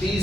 30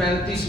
35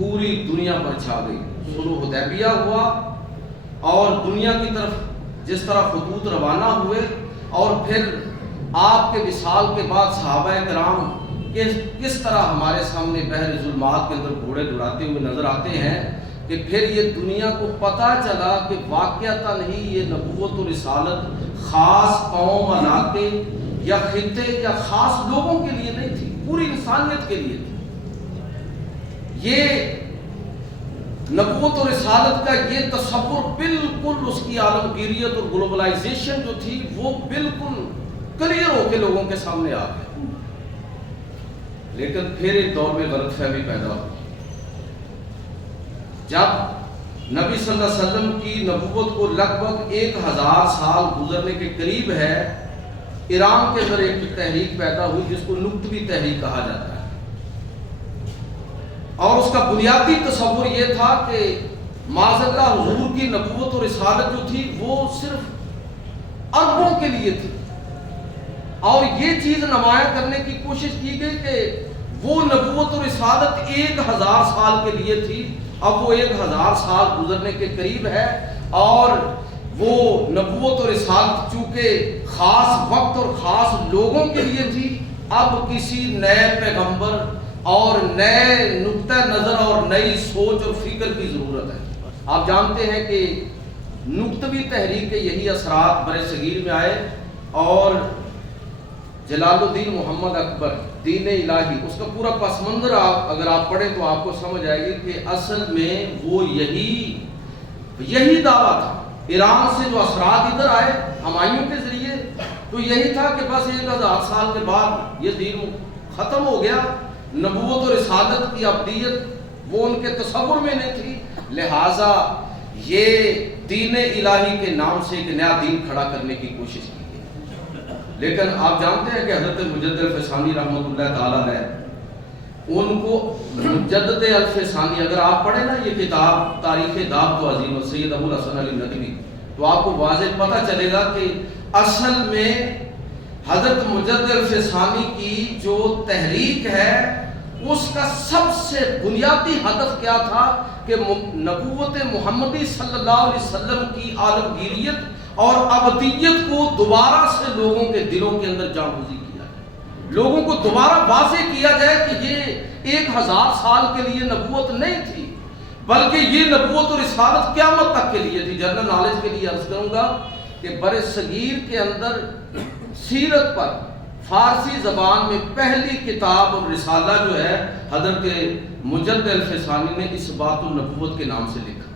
پوری دنیا پر چھا گئی. صلح حدیبیہ ہوا اور دنیا کی طرف جس طرح خطوط روانہ ہوئے، اور پھر آپ کے وصال کے بعد صحابہ کرام کس طرح ہمارے سامنے بحر ظلمات کے اندر گھوڑے دوڑاتے ہوئے نظر آتے ہیں، کہ پھر یہ دنیا کو پتہ چلا کہ واقعتاً ہی یہ نبوت و رسالت خاص قوم، علاقے یا خطے یا خاص لوگوں کے لیے نہیں تھی، پوری انسانیت کے لیے تھی. یہ نبوت و رسالت کا یہ تصور بالکل اس کی عالمگیریت اور گلوبلائزیشن جو تھی وہ بالکل کلیئر ہو کے لوگوں کے سامنے آ گئی. لیکن پھر ایک دور میں غلط فہمی پیدا ہوئی. جب نبی صلی اللہ علیہ وسلم کی نبوت کو لگ بھگ 1000 سال گزرنے کے قریب ہے، ایران کے اندر ایک تحریک پیدا ہوئی جس کو نکتوی تحریک کہا جاتا ہے. اور اس کا بنیادی تصور یہ تھا کہ معاذ اللہ حضور کی نبوت اور رسالت جو تھی وہ صرف عربوں کے لیے تھی، اور یہ چیز نمایاں کرنے کی کوشش کی گئی کہ وہ نبوت اور رسالت 1000 سال کے لیے تھی. اب وہ 1000 سال گزرنے کے قریب ہے، اور وہ نبوت اور رسالت چونکہ خاص وقت اور خاص لوگوں کے لیے تھی، اب کسی نئے پیغمبر اور نئے نقطہ نظر اور نئی سوچ اور فکر کی ضرورت ہے. آپ جانتے ہیں کہ نکتوی تحریک کے یہی اثرات برِ صغیر میں آئے، اور جلال الدین محمد اکبر دین الہی، اس کا پورا پس منظر اگر آپ پڑھیں تو آپ کو سمجھ آئے گی کہ اصل میں وہ یہی دعویٰ تھا. ایران سے جو اثرات ادھر آئے ہمایوں کے ذریعے، تو یہی تھا کہ بس 1000 سال کے بعد یہ دین ختم ہو گیا. نبوت و رسالت کی ابدیت وہ ان کے تصور میں نہیں تھی، لہٰذا یہ دین الہی کے نام سے ایک نیا دین کھڑا کرنے کی کوشش کی گئی. لیکن آپ جانتے ہیں کہ حضرت مجدد الفسانی رحمۃ اللہ تعالیٰ ہے، ان کو مجدد الفسانی اگر آپ پڑھیں نا یہ کتاب تاریخ داب و عظیم سید ابو الحسن علی ندوی، تو آپ کو واضح پتہ چلے گا کہ اصل میں حضرت مجدد الفسانی کی جو تحریک ہے اس کا سب سے بنیادی ہدف کیا تھا کہ نبوت محمدی صلی اللہ علیہ وسلم کی عالمگیریت اور ابدیت کو دوبارہ سے لوگوں کے دلوں کے اندر جاگوزی کیا جائے، لوگوں کو دوبارہ واضح کیا جائے کہ یہ 1000 سال کے لیے نبوت نہیں تھی، بلکہ یہ نبوت اور رسالت قیامت تک کے لیے تھی. جنرل نالج کے لیے عرض کروں گا کہ برِ صغیر کے اندر سیرت پر فارسی زبان میں پہلی کتاب اور رسالہ جو ہے حضرت مجدد الفسانی نے اثبات النبوت کے نام سے لکھا.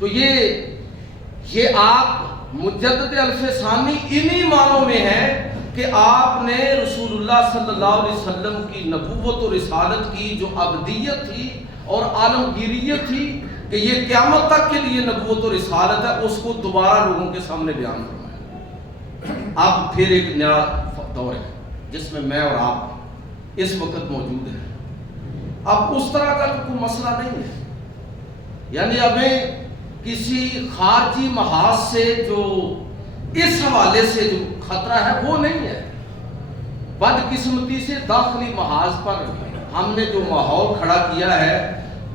تو یہ آپ مجدد الفسانی انہی معنوں میں ہے کہ آپ نے رسول اللہ صلی اللہ علیہ وسلم کی نبوت و رسالت کی جو ابدیت تھی اور عالمگیریت تھی کہ یہ قیامت تک کے لیے نبوت و رسالت ہے، اس کو دوبارہ لوگوں کے سامنے بیان فرمایا. اب پھر ایک نیا دور ہے جس میں اور آپ اس وقت موجود ہیں. اب اس طرح کا کوئی مسئلہ نہیں ہے، یعنی ہمیں کسی خارجی محاذ سے جو اس حوالے سے جو خطرہ ہے وہ نہیں ہے. بدقسمتی سے داخلی محاذ پر ہم نے جو ماحول کھڑا کیا ہے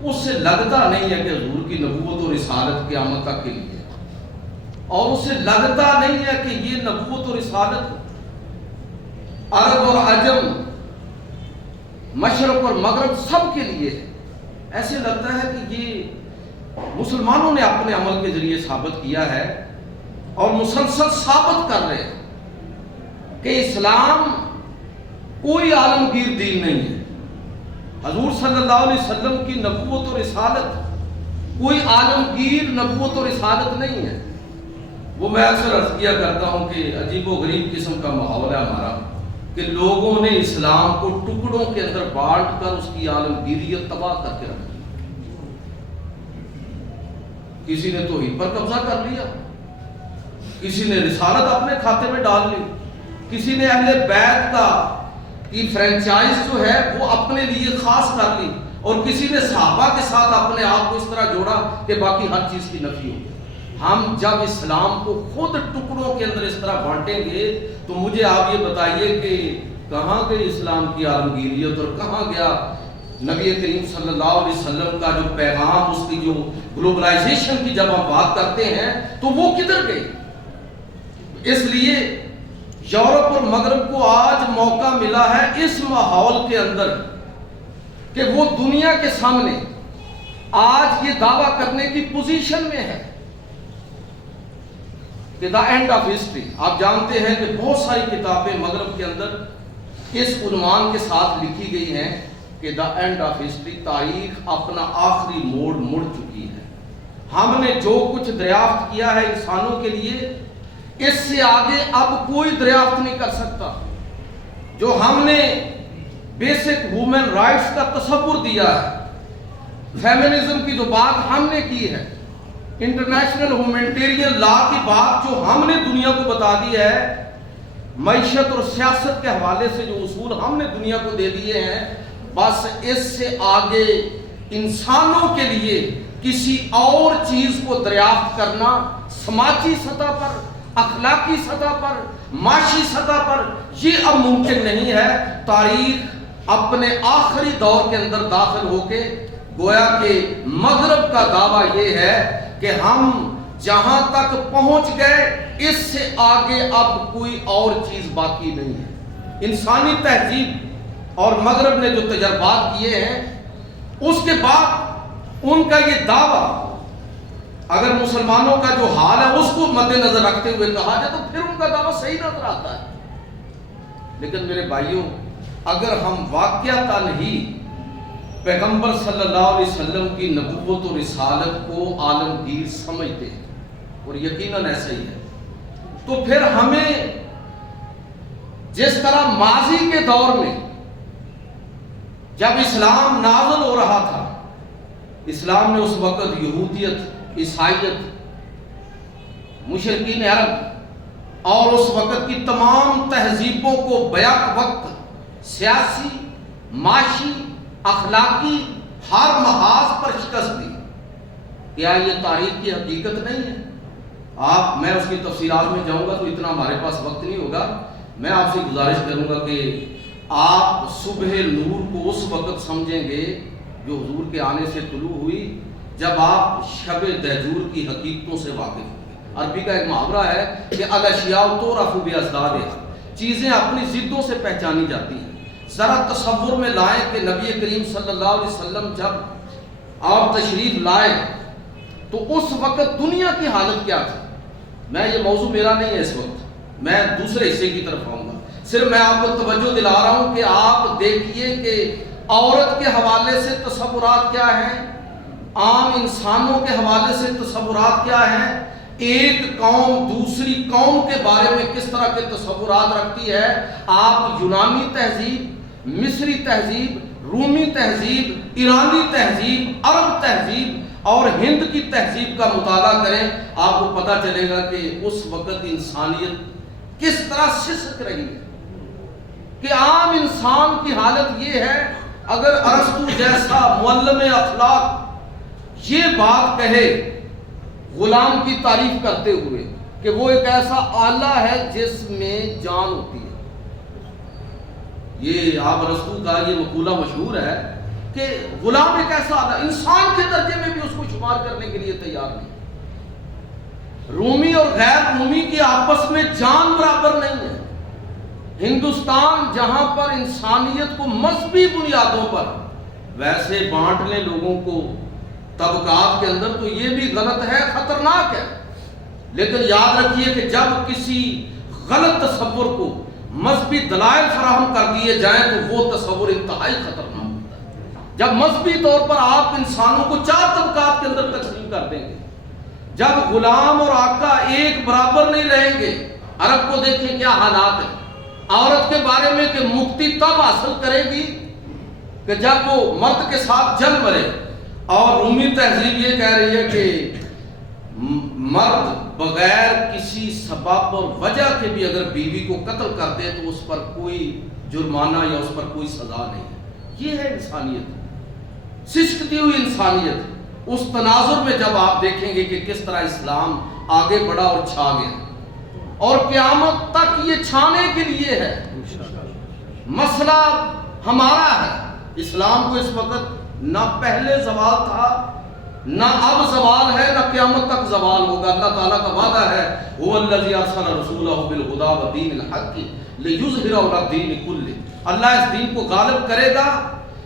اس سے لگتا نہیں ہے کہ حضور کی نبوت و رسالت قیامت تک کے لیے، اور اس سے لگتا نہیں ہے کہ یہ نبوت و رسالت عرب اور عجم، مشرق اور مغرب سب کے لیے ہے. ایسے لگتا ہے کہ یہ مسلمانوں نے اپنے عمل کے ذریعے ثابت کیا ہے اور مسلسل ثابت کر رہے ہیں کہ اسلام کوئی عالمگیر دین نہیں ہے. حضور صلی اللہ علیہ وسلم کی نبوت و رسالت کوئی عالمگیر نبوت و رسالت نہیں ہے. وہ میں اکثر عرض کیا کرتا ہوں کہ عجیب و غریب قسم کا ماحول ہے ہمارا کہ لوگوں نے اسلام کو ٹکڑوں کے اندر بانٹ کر اس کی عالمگیریت تباہ کر کے رکھ دی. کسی نے توحید پر قبضہ کر لیا، کسی نے رسالت اپنے کھاتے میں ڈال لی، کسی نے اہل بیت کی فرینچائز جو ہے وہ اپنے لیے خاص کر لی، اور کسی نے صحابہ کے ساتھ اپنے آپ کو اس طرح جوڑا کہ باقی ہر چیز کی نفی ہو گئی. ہم جب اسلام کو خود ٹکڑوں کے اندر اس طرح بانٹیں گے تو مجھے آپ یہ بتائیے کہ کہاں گئی اسلام کی عالمگیریت اور کہاں گیا نبی کریم صلی اللہ علیہ وسلم کا جو پیغام، اس کی جو گلوبلائزیشن کی جب ہم بات کرتے ہیں تو وہ کدھر گئی؟ اس لیے یورپ اور مغرب کو آج موقع ملا ہے اس ماحول کے اندر کہ وہ دنیا کے سامنے آج یہ دعویٰ کرنے کی پوزیشن میں ہے کہ دا اینڈ آف ہسٹری. آپ جانتے ہیں کہ بہت ساری کتابیں مغرب کے اندر اس عنوان کے ساتھ لکھی گئی ہیں کہ دا اینڈ آف ہسٹری، تاریخ اپنا آخری موڑ مڑ چکی ہے. ہم نے جو کچھ دریافت کیا ہے انسانوں کے لیے، اس سے آگے اب کوئی دریافت نہیں کر سکتا. جو ہم نے بیسک ہیومن رائٹس کا تصور دیا ہے، فیمنزم کی جو بات ہم نے کی ہے، انٹرنیشنل ہیومینٹیرین لا کی بات جو ہم نے دنیا کو بتا دی ہے، معیشت اور سیاست کے حوالے سے جو اصول ہم نے دنیا کو دے دیے ہیں، بس اس سے آگے انسانوں کے لیے کسی اور چیز کو دریافت کرنا سماجی سطح پر، اخلاقی سطح پر، معاشی سطح پر یہ اب ممکن نہیں ہے. تاریخ اپنے آخری دور کے اندر داخل ہو کے گویا کہ مغرب کا دعویٰ یہ ہے کہ ہم جہاں تک پہنچ گئے اس سے آگے اب کوئی اور چیز باقی نہیں ہے. انسانی تہذیب اور مغرب نے جو تجربات کیے ہیں، اس کے بعد ان کا یہ دعویٰ اگر مسلمانوں کا جو حال ہے اس کو مد نظر رکھتے ہوئے کہا جائے تو پھر ان کا دعویٰ صحیح نظر آتا ہے. لیکن میرے بھائیوں، اگر ہم واقعتاً ہی پیغمبر صلی اللہ علیہ وسلم کی نبوت و رسالت کو عالمگیر سمجھتے ہیں، اور یقیناً ایسا ہی ہے، تو پھر ہمیں جس طرح ماضی کے دور میں جب اسلام نازل ہو رہا تھا، اسلام نے اس وقت یہودیت، عیسائیت، مشرکین عرب اور اس وقت کی تمام تہذیبوں کو بیک وقت سیاسی، معاشی، اخلاقی ہر محاذ پر شکست دی. کیا یہ تاریخ کی حقیقت نہیں ہے؟ میں اس کی تفصیلات میں جاؤں گا تو اتنا ہمارے پاس وقت نہیں ہوگا. میں آپ سے گزارش کروں گا کہ آپ صبح نور کو اس وقت سمجھیں گے جو حضور کے آنے سے طلوع ہوئی، جب آپ شب دہجور کی حقیقتوں سے واقف ہوں گے. عربی کا ایک محاورہ ہے کہ الاشیاء تعرف بازدادها، چیزیں اپنی ضدوں سے پہچانی جاتی ہیں. ذرا تصور میں لائیں کہ نبی کریم صلی اللہ علیہ وسلم جب آپ تشریف لائے تو اس وقت دنیا کی حالت کیا تھی. یہ موضوع میرا نہیں ہے اس وقت، میں دوسرے حصے کی طرف آؤں گا. صرف میں آپ کو توجہ دلا رہا ہوں کہ آپ دیکھیے کہ عورت کے حوالے سے تصورات کیا ہیں، عام انسانوں کے حوالے سے تصورات کیا ہیں، ایک قوم دوسری قوم کے بارے میں کس طرح کے تصورات رکھتی ہے. آپ یونانی تہذیب، مصری تہذیب، رومی تہذیب، ایرانی تہذیب، عرب تہذیب اور ہند کی تہذیب کا مطالعہ کریں، آپ کو پتہ چلے گا کہ اس وقت انسانیت کس طرح سسک رہی ہے. کہ عام انسان کی حالت یہ ہے، اگر ارسطو جیسا معلم اخلاق یہ بات کہے غلام کی تعریف کرتے ہوئے کہ وہ ایک ایسا آلہ ہے جس میں جان ہوتی ہے، یہ آپ ارسطو کا یہ مقولہ مشہور ہے کہ غلام ایک ایسا آلہ، انسان کے درجے میں بھی اس کو شمار کرنے کے لیے تیار نہیں. رومی اور غیر رومی کی آپس میں جان برابر نہیں ہے. ہندوستان جہاں پر انسانیت کو مذہبی بنیادوں پر ویسے بانٹ لیں لوگوں کو طبقات کے اندر، تو یہ بھی غلط ہے، خطرناک ہے. لیکن یاد رکھیے کہ جب کسی غلط تصور کو مذہبی دلائل فراہم کر دیے جائیں تو وہ تصور انتہائی خطرناک ہوتا ہے. جب مذہبی طور پر آپ انسانوں کو 4 طبقات کے اندر تقسیم کر دیں گے، جب غلام اور آقا ایک برابر نہیں رہیں گے. عرب کو دیکھیں کیا حالات ہیں عورت کے بارے میں کہ مکتی تب حاصل کرے گی کہ جب وہ مرد کے ساتھ جل مرے. اور رومی تہذیب یہ کہہ رہی ہے کہ مرد بغیر کسی سبب اور وجہ کے بھی اگر بیوی کو قتل کر دے تو اس پر کوئی جرمانہ یا اس پر کوئی سزا نہیں ہے. یہ ہے انسانیت، سسکتی ہوئی انسانیت. اس تناظر میں جب آپ دیکھیں گے کہ کس طرح اسلام آگے بڑھا اور چھا گیا، اور قیامت تک یہ چھانے کے لیے ہے. مسئلہ ہمارا ہے، اسلام کو اس وقت نہ پہلے زوال تھا، نہ اب زوال ہے، نہ قیامت تک زوال ہوگا۔ اللہ تعالیٰ کا وعدہ ہے هو الذی ارسل رسولہ بالہدی ودین الحق لیظہرہ علی الدین کلہ، اللہ اس دین کو غالب کرے گا،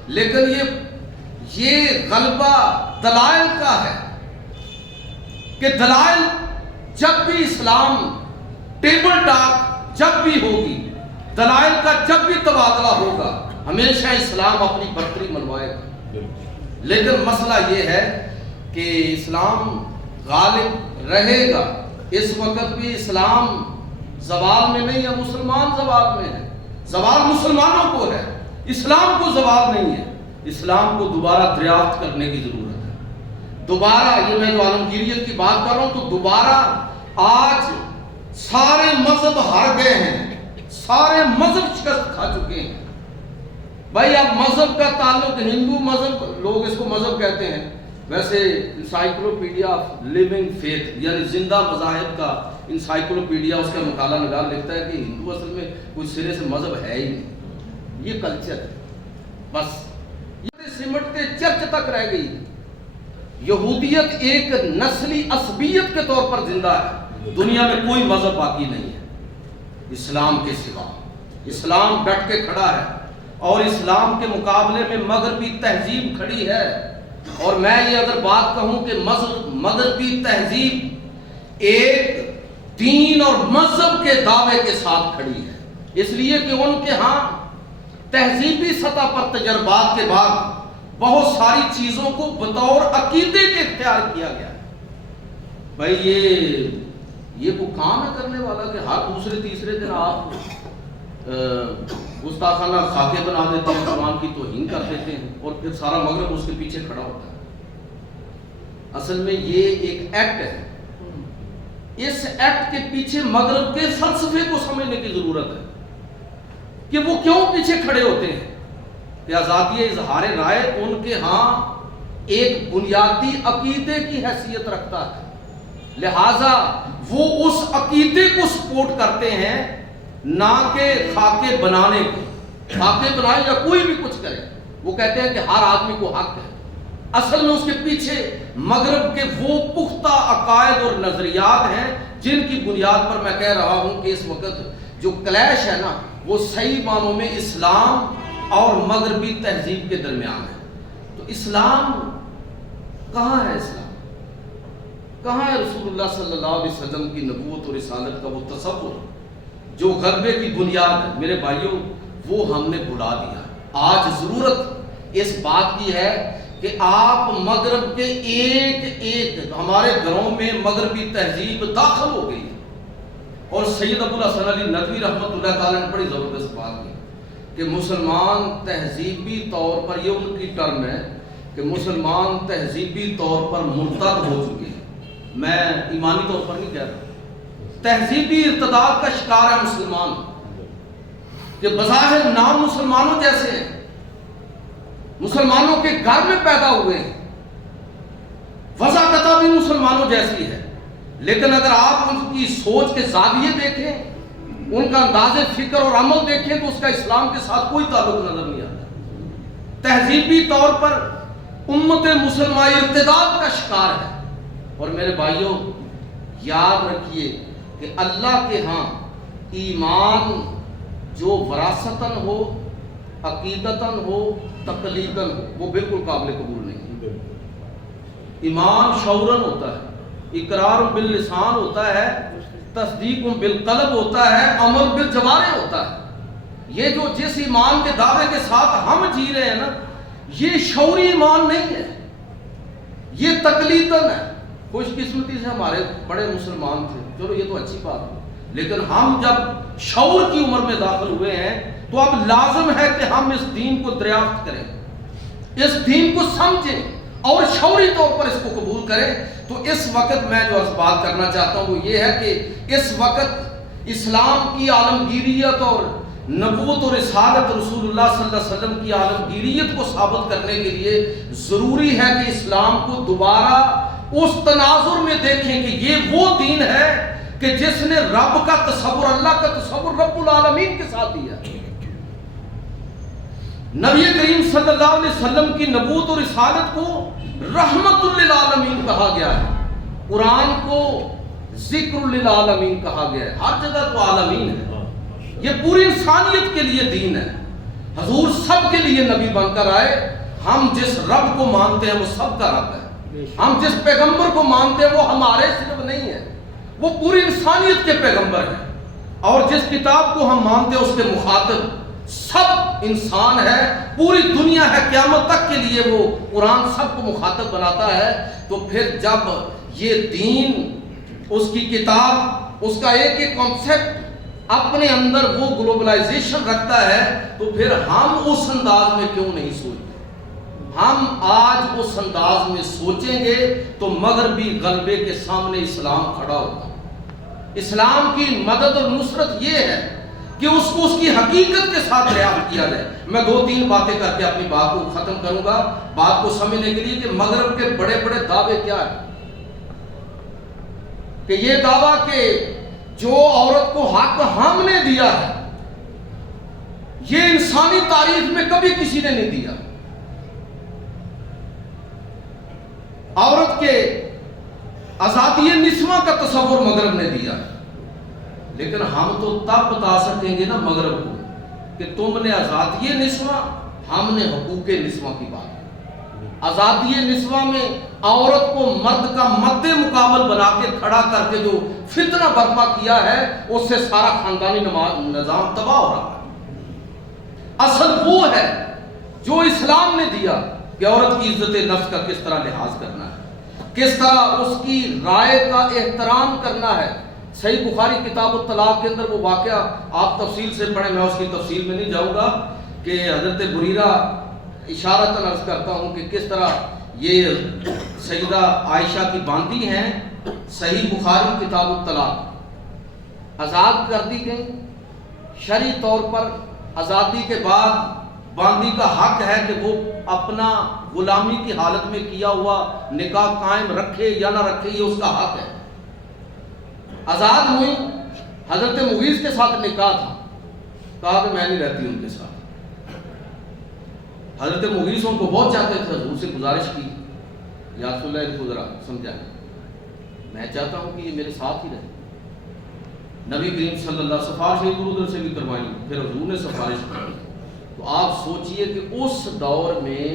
لیکن یہ غلبہ دلائل کا ہے کہ دلائل جب بھی اسلام ٹیبل ٹاک جب بھی ہوگی، دلائل کا جب بھی تبادلہ ہوگا، ہمیشہ اسلام اپنی برتری منوائے گا۔ لیکن مسئلہ یہ ہے کہ اسلام غالب رہے گا۔ اس وقت بھی اسلام زوال میں نہیں ہے، مسلمان زوال میں ہے۔ زوال مسلمانوں کو ہے، اسلام کو زوال نہیں ہے۔ اسلام کو دوبارہ دریافت کرنے کی ضرورت ہے۔ دوبارہ، یہ میں جو عالمگیریت کی بات کر رہا ہوں، تو دوبارہ آج سارے مذہب ہار گئے ہیں، سارے مذہب شکست کھا چکے ہیں۔ بھائی اب مذہب کا تعلق ہندو مذہب، لوگ اس کو مذہب کہتے ہیں، ویسے انسائکلوپیڈیا آف لیونگ فیتھ یعنی زندہ مذاہب کا انسائکلوپیڈیا اس کا مقالہ نگار لکھتا ہے کہ ہندو اصل میں کوئی سرے سے مذہب ہے ہی نہیں، یہ کلچر ہے، بس یہ سمٹتے چرچ تک رہ گئی۔ یہودیت ایک نسلی عصبیت کے طور پر زندہ ہے، دنیا میں کوئی مذہب باقی نہیں ہے اسلام کے سوا۔ اسلام ڈٹ کے کھڑا ہے، اور اسلام کے مقابلے میں مغربی تہذیب کھڑی ہے۔ اور میں یہ اگر بات کہوں کہ مغربی تہذیب ایک دین اور مذہب کے دعوے کے ساتھ کھڑی ہے، اس لیے کہ ان کے ہاں تہذیبی سطح پر تجربات کے بعد بہت ساری چیزوں کو بطور عقیدے کے اختیار کیا گیا ہے۔ بھائی یہ کوئی کام ہے کرنے والا کہ ہر دوسرے تیسرے دن آپ گستاخانہ خاکے بنا دیتے ہیں، قرآن کی توہین کر دیتے ہیں، اور پھر سارا مغرب اس کے پیچھے کھڑا ہوتا ہے۔ اصل میں یہ ایک ایکٹ ہے، اس ایکٹ کے پیچھے مغرب کے فلسفے کو سمجھنے کی ضرورت ہے کہ وہ کیوں پیچھے کھڑے ہوتے ہیں۔ کہ آزادی اظہار رائے ان کے ہاں ایک بنیادی عقیدے کی حیثیت رکھتا ہے، لہٰذا وہ اس عقیدے کو سپورٹ کرتے ہیں، نہ کہ خاکے بنانے کو۔ خاکے بنائے یا کوئی بھی کچھ کرے، وہ کہتے ہیں کہ ہر آدمی کو حق ہے۔ اصل میں اس کے پیچھے مغرب کے وہ پختہ عقائد اور نظریات ہیں جن کی بنیاد پر میں کہہ رہا ہوں کہ اس وقت جو کلیش ہے نا، وہ صحیح معنوں میں اسلام اور مغربی تہذیب کے درمیان ہے۔ تو اسلام کہاں ہے؟ اسلام کہاں ہے؟ رسول اللہ صلی اللہ علیہ وسلم کی نبوت اور رسالت کا وہ تصور جو غلبے کی بنیاد ہے، میرے بھائیوں، وہ ہم نے بھلا دیا۔ آج ضرورت اس بات کی ہے کہ آپ مغرب کے ایک ہمارے گھروں میں مغربی تہذیب داخل ہو گئی، اور سید ابو الحسن علی ندوی رحمۃ اللہ تعالیٰ نے بڑی زبردست بات کی کہ مسلمان تہذیبی طور پر، یہ ان کی ٹرم ہے کہ مسلمان تہذیبی طور پر مرتد ہو چکے ہیں۔ میں ایمانی طور پر نہیں کہہ رہا، تہذیبی ارتداد کا شکار ہے مسلمان، کہ بظاہر نام مسلمانوں جیسے ہیں، مسلمانوں کے گھر میں پیدا ہوئے ہیں، وضاقتہ بھی مسلمانوں جیسی ہے، لیکن اگر آپ ان کی سوچ کے زاویے دیکھیں، ان کا انداز فکر اور عمل دیکھیں، تو اس کا اسلام کے ساتھ کوئی تعلق نظر نہیں آتا۔ تہذیبی طور پر امت مسلمہ ارتداد کا شکار ہے۔ اور میرے بھائیوں، یاد رکھیے کہ اللہ کے ہاں ایمان جو وراثتاً ہو، عقیدتاً ہو، تقلیداً ہو، وہ بالکل قابل قبول نہیں ہے۔ ایمان شعوراً ہوتا ہے، اقرار باللسان ہوتا ہے، تصدیق بالقلب ہوتا ہے، عمل بالجوارح ہوتا ہے۔ یہ جو جس ایمان کے دعوے کے ساتھ ہم جی رہے ہیں نا، یہ شعوری ایمان نہیں ہے، یہ تقلیداً ہے۔ خوش قسمتی سے ہمارے بڑے مسلمان تھے، چلو یہ تو اچھی بات ہے، لیکن ہم جب شعور کی عمر میں داخل ہوئے ہیں تو اب لازم ہے کہ ہم اس دین کو دریافت کریں، اس دین کو سمجھیں اور شعوری طور پر اس کو قبول کریں۔ تو اس وقت میں جو بات کرنا چاہتا ہوں وہ یہ ہے کہ اس وقت اسلام کی عالمگیریت اور نبوت اور رسالت رسول اللہ صلی اللہ علیہ وسلم کی عالمگیریت کو ثابت کرنے کے لیے ضروری ہے کہ اسلام کو دوبارہ اس تناظر میں دیکھیں کہ یہ وہ دین ہے کہ جس نے رب کا تصور، اللہ کا تصور رب العالمین کے ساتھ دیا۔ نبی کریم صلی اللہ علیہ وسلم کی نبوت اور رسالت کو رحمت للعالمین کہا گیا ہے، قرآن کو ذکر للعالمین کہا گیا ہے، ہر جگہ تو عالمین ہے، یہ پوری انسانیت کے لیے دین ہے۔ حضور سب کے لیے نبی بن کر آئے، ہم جس رب کو مانتے ہیں وہ سب کا رب ہے، ہم جس پیغمبر کو مانتے ہیں وہ ہمارے صرف نہیں ہے، وہ پوری انسانیت کے پیغمبر ہیں، اور جس کتاب کو ہم مانتے ہیں اس کے مخاطب سب انسان ہے، پوری دنیا ہے، قیامت تک کے لیے وہ قرآن سب کو مخاطب بناتا ہے۔ تو پھر جب یہ دین، اس کی کتاب، اس کا ایک ایک کانسیپٹ اپنے اندر وہ گلوبلائزیشن رکھتا ہے، تو پھر ہم اس انداز میں کیوں نہیں سوچتے؟ ہم آج اس انداز میں سوچیں گے تو مغربی غلبے کے سامنے اسلام کھڑا ہوگا۔ اسلام کی مدد اور نصرت یہ ہے کہ اس کو اس کی حقیقت کے ساتھ دریافت کیا جائے۔ میں 2-3 باتیں کر کے اپنی بات کو ختم کروں گا، بات کو سمجھنے کے لیے کہ مغرب کے بڑے بڑے دعوے کیا ہیں، کہ یہ دعویٰ کہ جو عورت کو حق ہم نے دیا ہے، یہ انسانی تاریخ میں کبھی کسی نے نہیں دیا۔ عورت کے آزادی نسواں کا تصور مغرب نے دیا، لیکن ہم تو تب بتا سکیں گے نا مغرب کو کہ تم نے آزادی نسواں، ہم نے حقوق نسواں کی بات۔ آزادی نسواں میں عورت کو مرد کا مد مقابل بنا کے کھڑا کر کے جو فتنہ برپا کیا ہے، اس سے سارا خاندانی نظام تباہ ہو رہا ہے۔ اصل وہ ہے جو اسلام نے دیا کہ عورت کی عزت نفس کا کس طرح لحاظ کرنا ہے، کس طرح اس کی رائے کا احترام کرنا ہے۔ صحیح بخاری کتاب الطلاق کے اندر وہ واقعہ آپ تفصیل سے پڑھیں، میں اس کی تفصیل میں نہیں جاؤں گا، کہ حضرت بریرہ اشارتاً عرض کرتا ہوں کہ کس طرح یہ سیدہ عائشہ کی باندی ہیں، صحیح بخاری کتاب الطلاق، آزاد کر دی گئی۔ شرعی طور پر آزادی کے بعد باندی کا حق ہے کہ وہ اپنا غلامی کی حالت میں کیا ہوا نکاح قائم رکھے یا نہ رکھے، یہ اس کا حق ہے۔ آزاد ہوئی، حضرت مغیث کے ساتھ نکاح تھا، کہا کہ میں نہیں رہتی ان کے ساتھ۔ حضرت مغیث ان کو بہت چاہتے تھے، حضور سے گزارش کی، یا رسول اللہ کو ذرا سمجھائیں، میں چاہتا ہوں کہ یہ میرے ساتھ ہی رہے۔ نبی کریم صلی اللہ علیہ وسلم سفارش ادھر سے بھی کروائی، پھر حضور نے سفارش کی۔ تو آپ سوچئے کہ اس دور میں،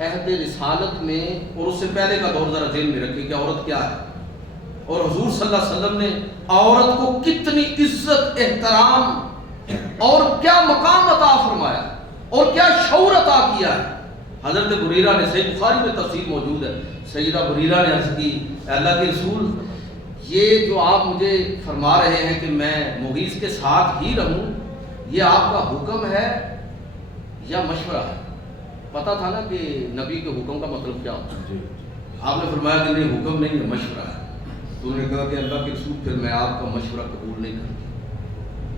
عہد رسالت میں، اور اس سے پہلے کا دور ذرا ذہن میں رکھیں کہ عورت کیا ہے، اور حضور صلی اللہ علیہ وسلم نے عورت کو کتنی عزت، احترام اور کیا مقام عطا فرمایا اور کیا شعور عطا کیا ہے۔ حضرت بریرہ نے، صحیح بخاری میں تفصیل موجود ہے، سیدہ بریرہ نے عرض کی، اللہ کے رسول، یہ جو آپ مجھے فرما رہے ہیں کہ میں مغیث کے ساتھ ہی رہوں، یہ آپ کا حکم ہے یا مشورہ ہے؟ پتا تھا نا کہ نبی کے حکم کا مطلب کیا ہوتا ہے۔ آپ نے فرمایا کہ نہیں، حکم نہیں ہے، مشورہ ہے۔ تو انہوں نے کہا کہ اللہ کے رسول، پھر میں آپ کا مشورہ قبول نہیں کرتا۔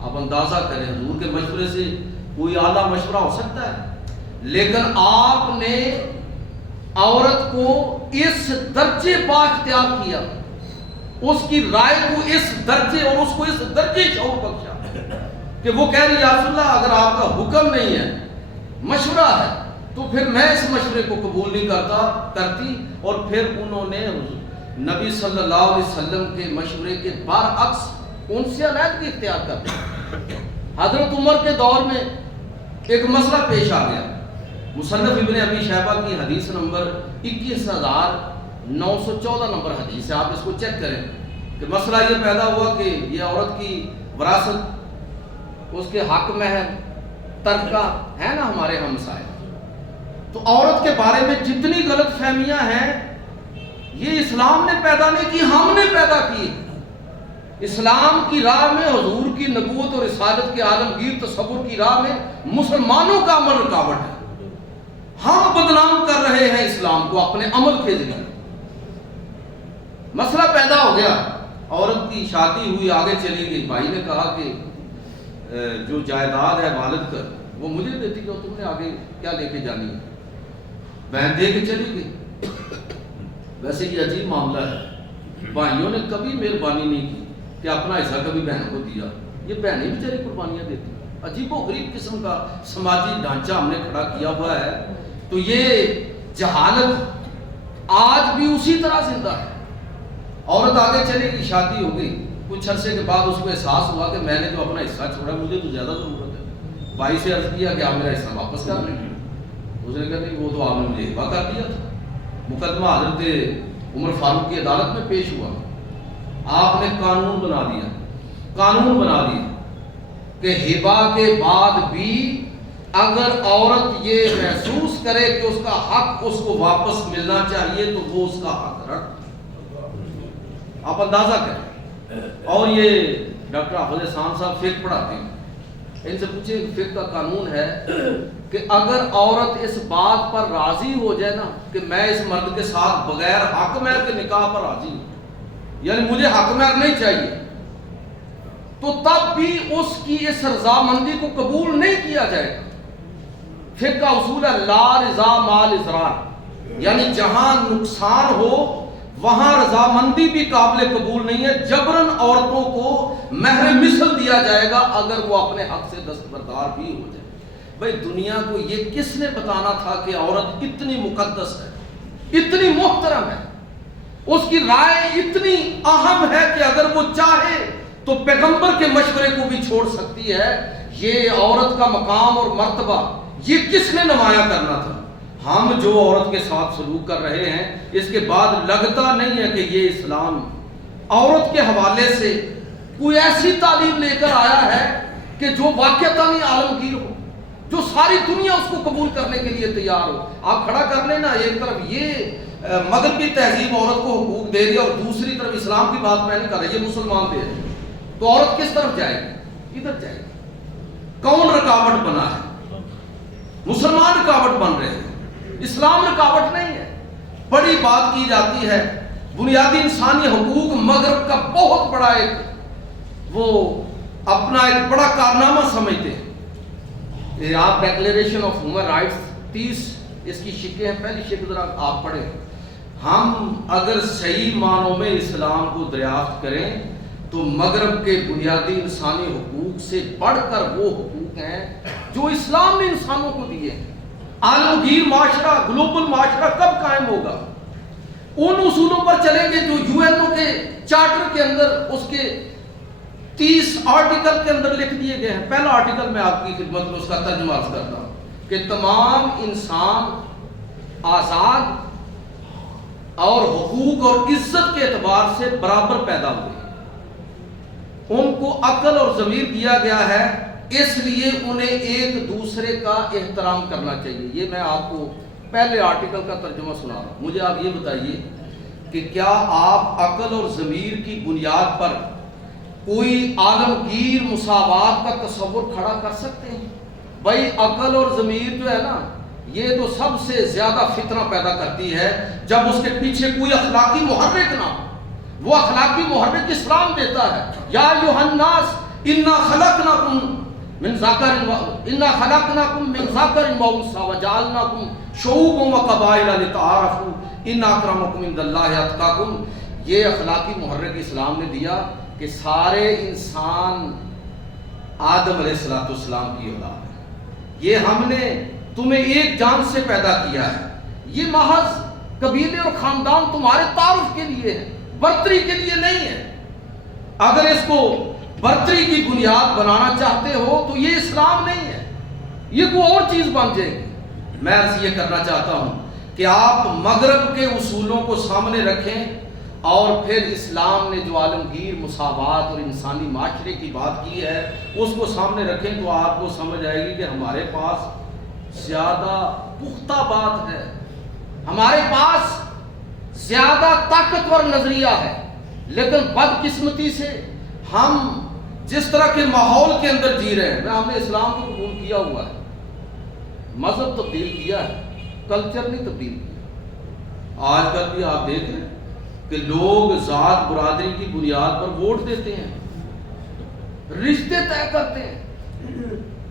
آپ اندازہ کریں، حضور کے مشورے سے کوئی اعلیٰ مشورہ ہو سکتا ہے؟ لیکن آپ نے عورت کو اس درجے با اختیار کیا، اس کی رائے کو اس درجے اور اس کو اس درجے شعور بخشا کہ وہ کہہ رہی، یا رسول اللہ، اگر آپ کا حکم نہیں ہے، مشورہ ہے، تو پھر میں اس مشورے کو قبول نہیں کرتی۔ اور پھر انہوں نے نبی صلی اللہ علیہ وسلم کے مشورے کے برعکس ان سے علیحدگی اختیار کر دی۔ حضرت عمر کے دور میں ایک مسئلہ پیش آ گیا، مصنف ابن ابی شیبہ کی حدیث نمبر 21,914 نمبر حدیث ہے، آپ اس کو چیک کریں، کہ مسئلہ یہ پیدا ہوا کہ یہ عورت کی وراثت، اس کے حق میں ہے، ترکہ ہے نا ہمارے ہم مسائل۔ تو عورت کے بارے میں جتنی غلط فہمیاں ہیں، یہ اسلام نے پیدا نہیں کی، ہم نے پیدا کی۔ اسلام کی راہ میں، حضور کی نبوت اور رسالت کے عالمگیر تصور کی راہ میں مسلمانوں کا عمل رکاوٹ ہے۔ ہم بدنام کر رہے ہیں اسلام کو اپنے عمل کے ذریعے۔ مسئلہ پیدا ہو گیا، عورت کی شادی ہوئی، آگے چلی گئی، بھائی نے کہا کہ جو جائیداد ہے والد کا وہ مجھے دیتی کہ تم نے آگے کیا لے کے جانی ہے، بہن دے کے چلی گئی۔ ویسے یہ عجیب معاملہ ہے، بھائیوں نے کبھی مہربانی نہیں کی کہ اپنا حصہ کبھی بہنوں کو دیا، یہ بہنیں بیچاری قربانیاں دیتی ہیں۔ عجیب و غریب قسم کا سماجی ڈھانچہ ہم نے کھڑا کیا ہوا ہے. تو یہ جہالت آج بھی اسی طرح زندہ ہے. عورت آگے چلے گی, شادی ہو گئی, کچھ عرصے کے بعد اس کو احساس ہوا کہ میں نے جو اپنا حصہ چھوڑا مجھے تو زیادہ ضرورت ہے. بھائی سے عرض کیا کہ آپ میرا حصہ واپس کر لیں. اس نے کہا نہیں وہ تو آپ نے مجھے ہبا کر دیا تھا. مقدمہ حضرت عمر فاروق کی عدالت میں پیش ہوا. آپ نے قانون بنا دیا کہ ہبا کے بعد بھی اگر عورت یہ محسوس کرے کہ اس کا حق اس کو واپس ملنا چاہیے تو وہ اس کا حق رکھ. آپ اندازہ کریں. اور یہ ڈاکٹر حافظ احسان صاحب فقہ پڑھاتے ہیں, ان سے پوچھیں کہ فقہ کا قانون ہے کہ اگر عورت اس بات پر راضی ہو جائے نا کہ میں اس مرد کے ساتھ بغیر حق مہر کے نکاح پر راضی ہوں, یعنی مجھے حق مہر نہیں چاہیے, تو تب بھی اس کی اس رضامندی کو قبول نہیں کیا جائے گا. فقہ کا اصول ہے لا رضا مال اضرار, یعنی جہاں نقصان ہو وہاں رضامندی بھی قابل قبول نہیں ہے. جبرن عورتوں کو مہر مثل دیا جائے گا اگر وہ اپنے حق سے دستبردار بھی ہو جائے. بھائی دنیا کو یہ کس نے بتانا تھا کہ عورت اتنی مقدس ہے, اتنی محترم ہے, اس کی رائے اتنی اہم ہے کہ اگر وہ چاہے تو پیغمبر کے مشورے کو بھی چھوڑ سکتی ہے. یہ عورت کا مقام اور مرتبہ یہ کس نے نمایاں کرنا تھا؟ ہم جو عورت کے ساتھ سلوک کر رہے ہیں اس کے بعد لگتا نہیں ہے کہ یہ اسلام عورت کے حوالے سے کوئی ایسی تعلیم لے کر آیا ہے کہ جو واقعتاً ہی عالمگیر ہو, جو ساری دنیا اس کو قبول کرنے کے لیے تیار ہو. آپ کھڑا کر لینا ایک طرف یہ مغربی تہذیب عورت کو حقوق دے رہی ہے اور دوسری طرف اسلام کی بات میں نہیں کر رہا, یہ مسلمان دے رہے ہیں. تو عورت کس طرف جائے گی؟ ادھر جائے گی. کون رکاوٹ بنا ہے؟ مسلمان رکاوٹ بن رہے ہیں, اسلام رکاوٹ نہیں ہے. بڑی بات کی جاتی ہے بنیادی انسانی حقوق, مغرب کا بہت بڑا ایک وہ اپنا ایک بڑا کارنامہ سمجھتے ہیں. آپ ڈیکلیریشن آف ہیومن رائٹس 30 اس کی شکیں ہیں. پہلی شک ذرا آپ پڑھیں. ہم اگر صحیح معنوں میں اسلام کو دریافت کریں تو مغرب کے بنیادی انسانی حقوق سے بڑھ کر وہ حقوق ہیں جو اسلام نے انسانوں کو دیے ہیں. عالمگیر معاشرہ, گلوبل معاشرہ کب قائم ہوگا؟ ان اصولوں پر چلیں گے جو یو این او کے چارٹر کے اندر اس کے 30 آرٹیکل کے اندر لکھ دیے گئے ہیں. پہلا آرٹیکل میں آپ کی خدمت میں اس کا ترجمہ عرض کرتا ہوں کہ تمام انسان آزاد اور حقوق اور عزت کے اعتبار سے برابر پیدا ہوئے. ان کو عقل اور ضمیر دیا گیا ہے, اس لیے انہیں ایک دوسرے کا احترام کرنا چاہیے. یہ میں آپ کو پہلے آرٹیکل کا ترجمہ سنا رہا ہوں. مجھے آپ یہ بتائیے کہ کیا آپ عقل اور ضمیر کی بنیاد پر کوئی عالمگیر مساوات کا تصور کھڑا کر سکتے ہیں؟ بھائی عقل اور ضمیر جو ہے نا یہ تو سب سے زیادہ فتنہ پیدا کرتی ہے جب اس کے پیچھے کوئی اخلاقی محرک نہ ہو. وہ اخلاقی محرک اسلام دیتا ہے. یا ایھا الناس انا خلقناکم من ذکر و انثی وجعلناکم شعوبا وقبائل لتعارفوا ان اکرمکم عند اللہ اتقاکم. یہ اخلاقی محرک اسلام نے دیا کہ سارے انسان آدم علیہ السلام کی اولاد ہے. یہ ہم نے تمہیں ایک جان سے پیدا کیا ہے. یہ محض قبیلے اور خاندان تمہارے تعارف کے لیے ہے, برتری کے لیے نہیں ہے. اگر اس کو برتری کی بنیاد بنانا چاہتے ہو تو یہ اسلام نہیں ہے, یہ کوئی اور چیز بن جائے گی. میں عرض یہ کرنا چاہتا ہوں کہ آپ مغرب کے اصولوں کو سامنے رکھیں اور پھر اسلام نے جو عالمگیر مساوات اور انسانی معاشرے کی بات کی ہے اس کو سامنے رکھیں تو آپ کو سمجھ آئے گی کہ ہمارے پاس زیادہ پختہ بات ہے, ہمارے پاس زیادہ طاقتور نظریہ ہے. لیکن بدقسمتی سے ہم جس طرح کے ماحول کے اندر جی رہے ہیں, ہم نے اسلام کو قبول کیا ہوا ہے, مذہب تبدیل کیا ہے, کلچر نہیں تبدیل کیا. آج کل بھی آپ دیکھ رہے ہیں کہ لوگ ذات برادری کی بنیاد پر ووٹ دیتے ہیں, رشتے طے کرتے ہیں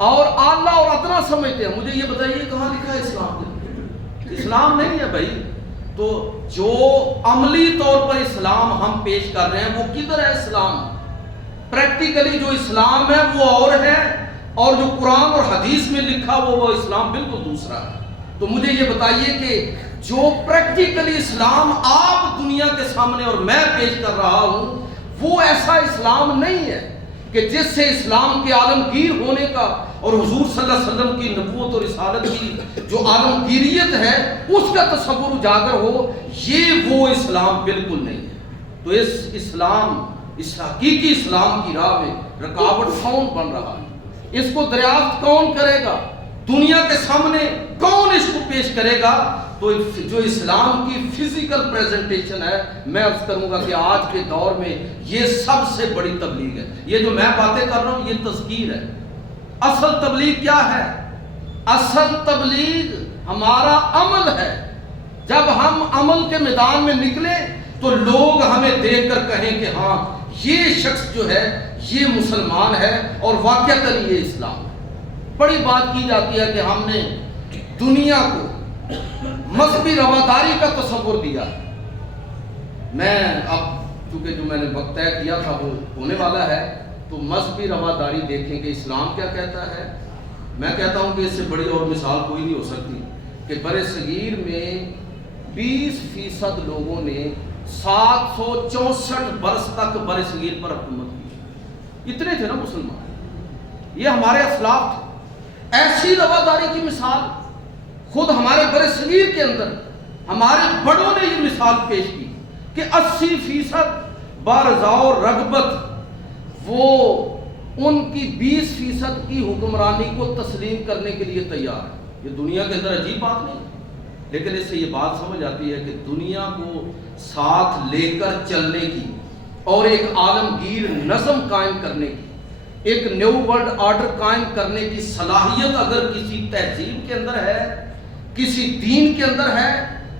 اور اعلیٰ اور ادنا سمجھتے ہیں. مجھے یہ بتائیے کہاں لکھا ہے اسلام کے؟ اسلام نہیں ہے بھائی. تو جو عملی طور پر اسلام ہم پیش کر رہے ہیں وہ کدھر ہے اسلام؟ پریکٹیکلی جو اسلام ہے وہ اور ہے اور جو قرآن اور حدیث میں لکھا وہ اسلام بالکل دوسرا ہے۔ تو مجھے یہ بتائیے کہ جو پریکٹیکلی اسلام آپ دنیا کے سامنے اور میں پیش کر رہا ہوں وہ ایسا اسلام نہیں ہے کہ جس سے اسلام کے عالمگیر ہونے کا اور حضور صلی اللہ علیہ وسلم کی نبوت اور رسالت کی جو عالمگیریت ہے اس کا تصور اجاگر ہو، یہ وہ اسلام بالکل نہیں ہے۔ تو اس حقیقی اسلام کی راہ میں رکاوٹ کون بن رہا ہے؟ اس کو دریافت کون کرے گا؟ دنیا کے سامنے کون اس کو پیش کرے گا؟ تو جو اسلام کی فزیکل پریزنٹیشن ہے، میں عرض کروں گا کہ آج کے دور میں یہ سب سے بڑی تبلیغ ہے۔ یہ جو میں باتیں کر رہا ہوں یہ تذکیر ہے۔ اصل تبلیغ کیا ہے؟ اصل تبلیغ ہمارا عمل ہے۔ جب ہم عمل کے میدان میں نکلیں تو لوگ ہمیں دیکھ کر کہیں کہ ہاں یہ شخص جو ہے یہ مسلمان ہے اور واقعتاً یہ اسلام ہے۔ بڑی بات کی جاتی ہے کہ ہم نے دنیا کو مذہبی رواداری کا تصور دیا۔ میں اب چونکہ جو میں نے وقت طے کیا تھا وہ ہونے والا ہے، تو مذہبی رواداری دیکھیں کہ اسلام کیا کہتا ہے۔ میں کہتا ہوں کہ اس سے بڑی اور مثال کوئی نہیں ہو سکتی کہ بر صغیر میں 20% لوگوں نے 764 برس تک بر صغیر پر حکومت کی۔ اتنے تھے نا مسلمان، یہ ہمارے اسلاف تھے۔ ایسی رواداری کی مثال خود ہمارے بر صغیر کے اندر ہمارے بڑوں نے یہ مثال پیش کی کہ 80% برضا و رغبت وہ ان کی 20% کی حکمرانی کو تسلیم کرنے کے لیے تیار ہے۔ یہ دنیا کے اندر عجیب بات نہیں، لیکن اس سے یہ بات سمجھ آتی ہے کہ دنیا کو ساتھ لے کر چلنے کی اور ایک عالمگیر نظم قائم کرنے کی، ایک نیو ورلڈ آرڈر قائم کرنے کی صلاحیت اگر کسی تہذیب کے اندر ہے، کسی دین کے اندر ہے،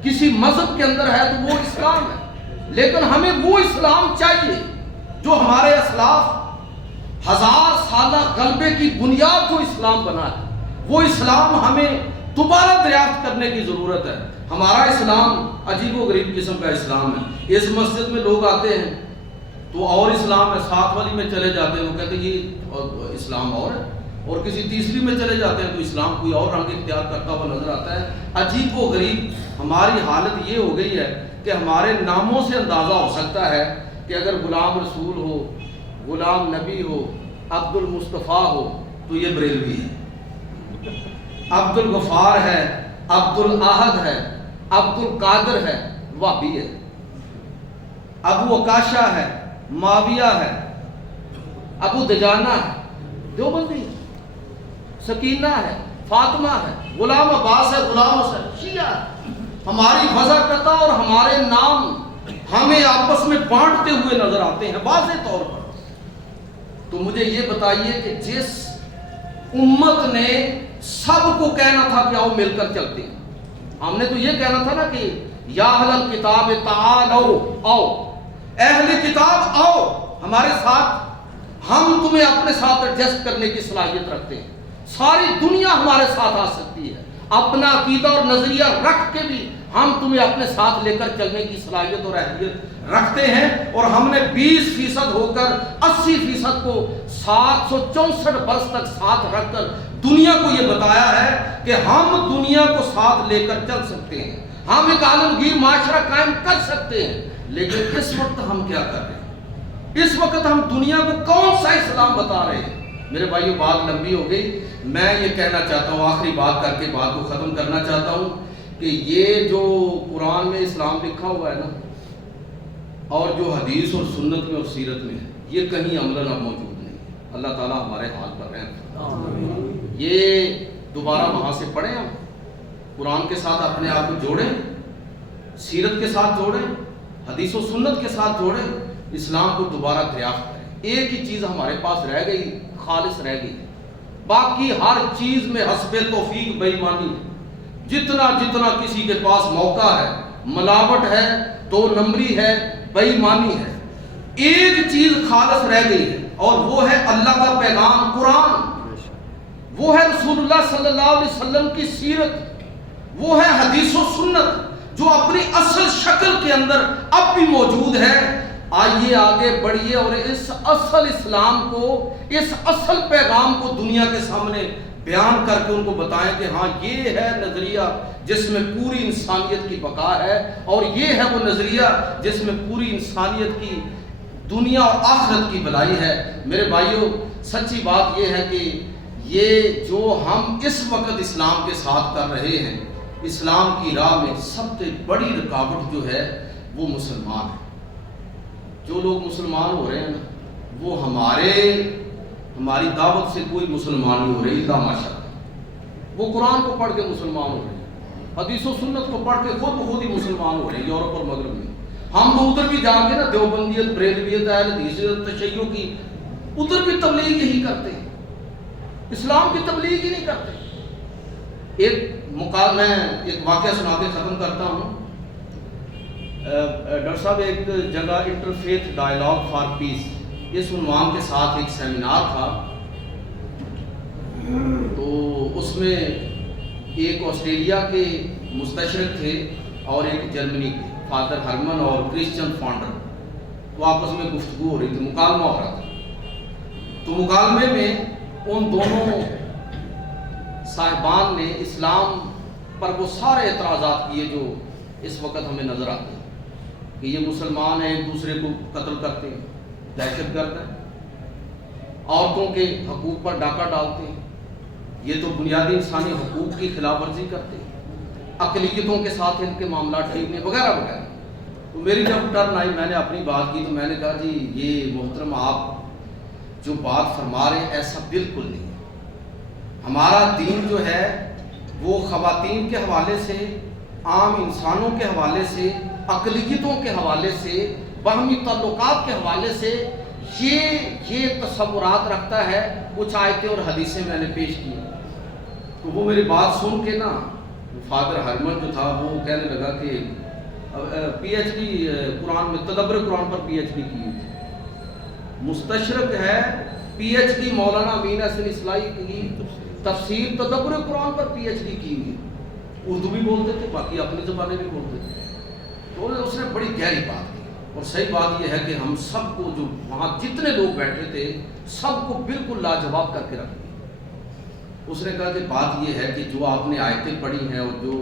کسی مذہب کے اندر ہے تو وہ اسلام ہے۔ لیکن ہمیں وہ اسلام چاہیے جو ہمارے اسلاف 1000 سالہ غلبے کی بنیاد جو اسلام بنا ہے، وہ اسلام ہمیں دوبارہ دریافت کرنے کی ضرورت ہے۔ ہمارا اسلام عجیب و غریب قسم کا اسلام ہے۔ اس مسجد میں لوگ آتے ہیں تو اور اسلام ہے، ساتھ والی میں چلے جاتے ہیں وہ کہتے ہیں یہ اسلام اور ہے، اور کسی تیسری میں چلے جاتے ہیں تو اسلام کوئی اور رنگ اختیار کرتا ہوا نظر آتا ہے۔ عجیب و غریب ہماری حالت یہ ہو گئی ہے کہ ہمارے ناموں سے اندازہ ہو سکتا ہے کہ اگر غلام رسول ہو، غلام نبی ہو، عبد المصطفیٰ ہو تو یہ بریلوی ہے، عبد الغفار ہے، عبد الاحد ہے، عبد القادر ہے، وہابی ہے، ابو عکاشہ ہے، معاویہ ہے، ابو دجانہ ہے، دیوبندی ہے، سکینہ ہے، فاطمہ ہے، غلام عباس ہے، غلام حسین، شیعہ ہے۔ ہماری وضاحت اور ہمارے نام ہمیں آپس میں بانٹتے ہوئے نظر آتے ہیں واضح طور پر۔ تو مجھے یہ بتائیے کہ جس امت نے سب کو کہنا تھا کہ آؤ مل کر چلتے ہیں، ہم نے تو یہ کہنا تھا نا کہ یا اہل الکتاب تعالوا، آؤ اہل کتاب آؤ ہمارے ساتھ، ہم تمہیں اپنے ساتھ ایڈجسٹ کرنے کی صلاحیت رکھتے ہیں، ساری دنیا ہمارے ساتھ آ سکتی ہے، اپنا عقیدہ اور نظریہ رکھ کے بھی ہم تمہیں اپنے ساتھ لے کر چلنے کی صلاحیت اور اہلیت رکھتے ہیں۔ اور ہم نے 20% ہو کر 80% کو 764 برس تک ساتھ رکھ کر دنیا کو یہ بتایا ہے کہ ہم دنیا کو ساتھ لے کر چل سکتے ہیں، ہم ایک عالمگیر معاشرہ قائم کر سکتے ہیں۔ لیکن اس وقت ہم کیا کر رہے ہیں؟ اس وقت ہم دنیا کو کون سا اسلام بتا رہے ہیں؟ میرے بھائیو بات لمبی ہو گئی، میں یہ کہنا چاہتا ہوں، آخری بات کر کے بات کو ختم کرنا چاہتا ہوں کہ یہ جو قرآن میں اسلام لکھا ہوا ہے نا، اور جو حدیث اور سنت میں اور سیرت میں ہے، یہ کہیں عملاً اب موجود نہیں ہے۔ اللہ تعالیٰ ہمارے حال پر رحم۔ یہ دوبارہ وہاں سے پڑھیں، ہم قرآن کے ساتھ اپنے آپ کو جوڑیں، سیرت کے ساتھ جوڑیں، حدیث و سنت کے ساتھ جوڑیں، اسلام کو دوبارہ دریافت کریں۔ ایک ہی چیز ہمارے پاس رہ گئی، خالص رہ گئی، باقی ہر چیز میں حسب توفیق بے ایمانی ہے۔ جتنا جتنا کسی کے پاس موقع ہے، ملاوٹ ہے، دو نمبری ہے، بے ایمانی ہے، ایک چیز خالص رہ گئی ہے اور وہ ہے اللہ کا پیغام قرآن، وہ ہے رسول اللہ صلی اللہ علیہ وسلم کی سیرت، وہ ہے حدیث و سنت جو اپنی اصل شکل کے اندر اب بھی موجود ہے۔ آئیے آگے بڑھیے اور اس اصل اسلام کو، اس اصل پیغام کو دنیا کے سامنے بیان کر کے ان کو بتائیں کہ ہاں یہ ہے نظریہ جس میں پوری انسانیت کی بقا ہے، اور یہ ہے وہ نظریہ جس میں پوری انسانیت کی دنیا اور آخرت کی بھلائی ہے۔ میرے بھائیوں، سچی بات یہ ہے کہ یہ جو ہم اس وقت اسلام کے ساتھ کر رہے ہیں، اسلام کی راہ میں سب سے بڑی رکاوٹ جو ہے وہ مسلمان ہے۔ جو لوگ مسلمان ہو رہے ہیں نا، وہ ہماری دعوت سے کوئی مسلمان نہیں ہو رہی، اللہ ماشاءاللہ۔ وہ قرآن کو پڑھ کے مسلمان ہو رہے ہیں، حدیث و سنت کو پڑھ کے خود بخود ہی مسلمان ہو رہے ہیں یورپ اور مغرب میں۔ ہم تو ادھر بھی جا کے نا دیوبندیت، بریلویت، اہل حدیثیت، تشیع کی ادھر بھی تبلیغ یہی کرتے ہیں، اسلام کی تبلیغ ہی نہیں کرتے۔ میں ایک واقعہ سنا کے ختم کرتا ہوں۔ ڈاکٹر صاحب، ایک جگہ انٹرفیتھ ڈائیلاگ فار پیس، اس عنوان کے ساتھ ایک سیمینار تھا، تو اس میں ایک آسٹریلیا کے مستشرق تھے اور ایک جرمنی کے، فادر ہرمن اور کرسچن فاؤنڈر، تو آپس میں گفتگو ہو رہی تھی، مکالمہ ہو رہا تھا۔ تو مکالمے میں ان دونوں صاحبان نے اسلام پر وہ سارے اعتراضات کیے جو اس وقت ہمیں نظر آتے ہیں، کہ یہ مسلمان ہیں، ایک دوسرے کو قتل کرتے ہیں، دہشت گرد ہیں، عورتوں کے حقوق پر ڈاکہ ڈالتے ہیں، یہ تو بنیادی انسانی حقوق کی خلاف ورزی کرتے ہیں، اقلیتوں کے ساتھ ان کے معاملات ٹھیک نہیں، وغیرہ وغیرہ۔ تو میری جب ٹرن آئی، میں نے اپنی بات کی، تو میں نے کہا جی یہ محترم آپ جو بات فرما رہے ہیں ایسا بالکل نہیں ہے۔ ہمارا دین جو ہے وہ خواتین کے حوالے سے، عام انسانوں کے حوالے سے، اقلیتوں کے حوالے سے، باہمی تعلقات کے حوالے سے یہ تصورات رکھتا ہے۔ کچھ آیتیں اور حدیثیں میں نے پیش کی، تو وہ میری بات سن کے نا فادر ہرمن جو تھا وہ کہنے لگا کہ پی ایچ ڈی قرآن میں، تدبر قرآن پر پی ایچ ڈی کی تھی، مستشرق ہے، پی ایچ ڈی مولانا امین حسن اصلاحی کی تفسیر تدبر قرآن پر پی ایچ ڈی کی ہوئی، اردو بھی بولتے تھے، باقی اپنی زبانیں بھی بولتے تھے۔ تو اس نے بڑی گہری بات کی، اور صحیح بات یہ ہے کہ ہم سب کو، جو وہاں جتنے لوگ بیٹھے تھے، سب کو بالکل لاجواب کر کے رکھ دیا۔ اس نے کہا کہ بات یہ ہے کہ جو آپ نے آیتیں پڑھی ہیں، اور جو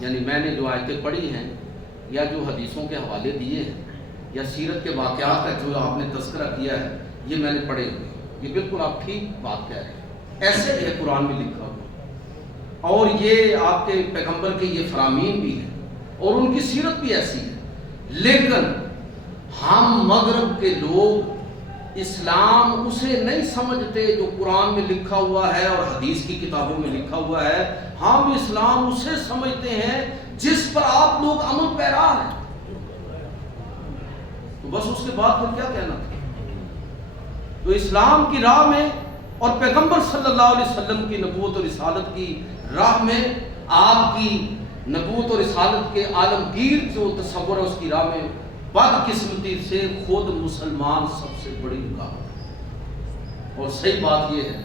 یعنی میں نے جو آیتیں پڑھی ہیں، یا جو حدیثوں کے حوالے دیے ہیں، یا سیرت کے واقعات کا جو آپ نے تذکرہ کیا ہے، یہ میں نے پڑھے ہوئے، یہ بالکل آپ ٹھیک بات کہہ رہے ہیں، ایسے ہے قرآن میں لکھا ہوا، اور یہ آپ کے پیغمبر کے یہ فرامین بھی ہیں، اور ان کی سیرت بھی ایسی ہے۔ لیکن ہم مغرب کے لوگ اسلام اسے نہیں سمجھتے جو قرآن میں لکھا ہوا ہے اور حدیث کی کتابوں میں لکھا ہوا ہے، ہم اسلام اسے سمجھتے ہیں جس پر آپ لوگ عمل پیرا ہیں۔ تو بس اس کے بعد پھر کیا کہنا تھا؟ تو اسلام کی راہ میں اور پیغمبر صلی اللہ علیہ وسلم کی نبوت اور رسالت کی راہ میں، آپ کی نبوت اور رسالت کے عالمگیر جو تصور ہے اس کی راہ میں، بدقسمتی سے خود مسلمان سب سے بڑی رکاوٹ ہے۔ اور صحیح بات یہ ہے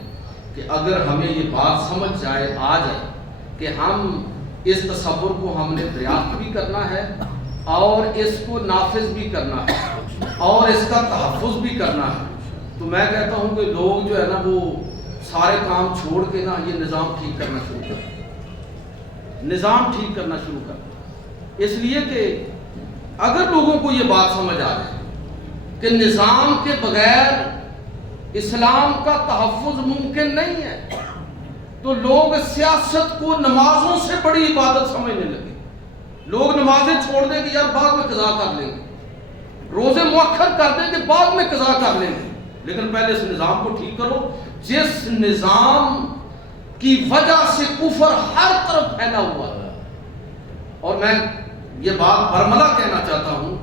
کہ اگر ہمیں یہ بات سمجھ جائے، آ جائے کہ ہم اس تصور کو ہم نے دریافت بھی کرنا ہے، اور اس کو نافذ بھی کرنا ہے، اور اس کا تحفظ بھی کرنا ہے، تو میں کہتا ہوں کہ لوگ جو ہے نا وہ سارے کام چھوڑ کے نا یہ نظام ٹھیک کرنا شروع کر، نظام ٹھیک کرنا شروع کر، اس لیے کہ اگر لوگوں کو یہ بات سمجھ آ جائے کہ نظام کے بغیر اسلام کا تحفظ ممکن نہیں ہے، تو لوگ سیاست کو نمازوں سے بڑی عبادت سمجھنے لگے۔ لوگ نمازیں چھوڑ دیں کہ یار بعد میں قضا کر لیں گے، روزے مؤخر کر دیں کہ بعد میں قضا کر لیں گے، لیکن پہلے اس نظام کو ٹھیک کرو جس نظام کی وجہ سے کفر ہر طرف پھیلا ہوا ہے۔ اور میں یہ بات برملا کہنا چاہتا ہوں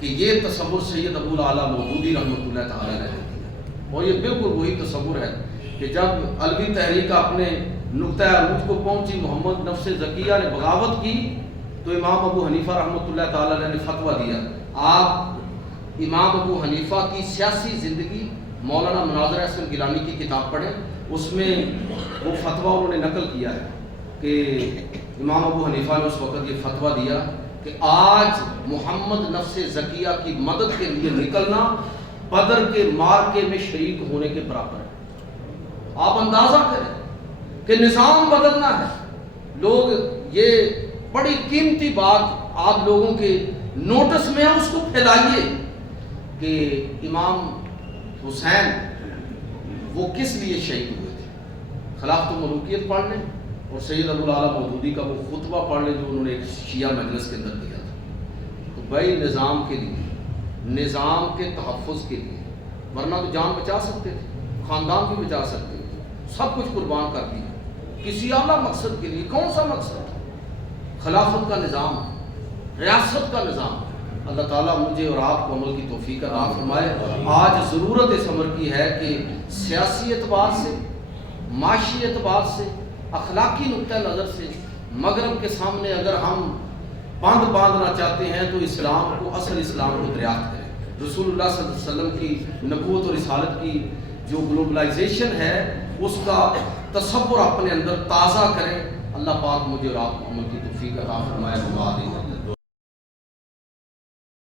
کہ یہ تصور سید ابو الاعلیٰ مودودی رحمۃ اللہ تعالی علیہ ہے، اور یہ بالکل وہی تصور ہے کہ جب علوی تحریک اپنے نقطہ عروج کو پہنچی، محمد نفس زکیہ نے بغاوت کی، تو امام ابو حنیفہ رحمۃ اللہ تعالی علیہ نے فتویٰ دیا۔ آپ امام ابو حنیفہ کی سیاسی زندگی مولانا مناظر احسن گیلانی کی کتاب پڑھیں، اس میں وہ فتویٰ انہوں نے نقل کیا ہے کہ امام ابو حنیفہ نے اس وقت یہ فتویٰ دیا کہ آج محمد نفس زکیہ کی مدد کے لیے نکلنا بدر کے معرکے میں شریک ہونے کے برابر ہے۔ آپ اندازہ کریں کہ نظام بدلنا ہے۔ لوگ یہ بڑی قیمتی بات آپ لوگوں کے نوٹس میں اس کو پھیلائیے کہ امام حسین وہ کس لیے شہید ہوئے تھے۔ خلافت و ملوکیت پڑھ لیں اور سید ابو الاعلیٰ مودودی کا وہ خطبہ پڑھ لیں جو انہوں نے ایک شیعہ مجلس کے اندر دیا تھا۔ تو بھائی نظام کے لیے، نظام کے تحفظ کے لیے، ورنہ تو جان بچا سکتے تھے، خاندان بھی بچا سکتے تھے، سب کچھ قربان کر دیا کسی اعلیٰ مقصد کے لیے۔ کون سا مقصد تھا؟ خلافت کا نظام، ریاست کا نظام۔ اللہ تعالیٰ مجھے اور آپ کو عمل کی توفیق عطا فرمائے۔ آج ضرورت اس امر کی ہے کہ سیاسی اعتبار سے، معاشی اعتبار سے، اخلاقی نقطہ نظر سے مغرب کے سامنے اگر ہم بند باندھنا چاہتے ہیں تو اسلام کو، اصل اسلام کو دریافت کریں۔ رسول اللہ صلی اللہ علیہ وسلم کی نبوت اور رسالت کی جو گلوبلائزیشن ہے اس کا تصور اپنے اندر تازہ کریں۔ اللہ پاک مجھے اور آپ کو عمل کی توفیق عطا فرمائے۔